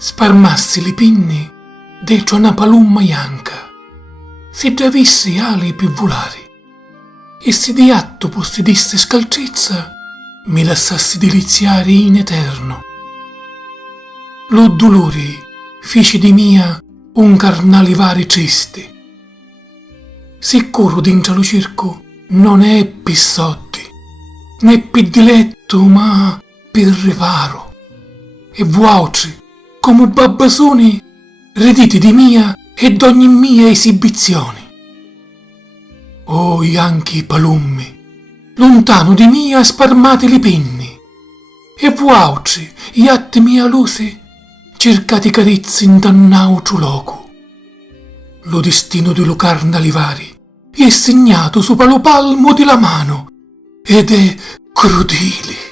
sparmassi li pinni dentro una palumma bianca, si giavissi ali più volari, e se di atto possedisse scaltrezza, mi lassassi deliziare in eterno. Lo dolore fece di mia un carnali vari triste. Se corro dentro lo circo non è per soldi, né per diletto, ma per riparo. E vuotri, come babbasoni, redite di mia e d'ogni mia esibizione. O anche palummi, lontano di mia sparmate li penni, e vuotri, gli atti mia luce, cercate carezze in dann'altro loco. Lo destino di lo carnali vari è segnato sopra lo palmo della mano ed è crudele.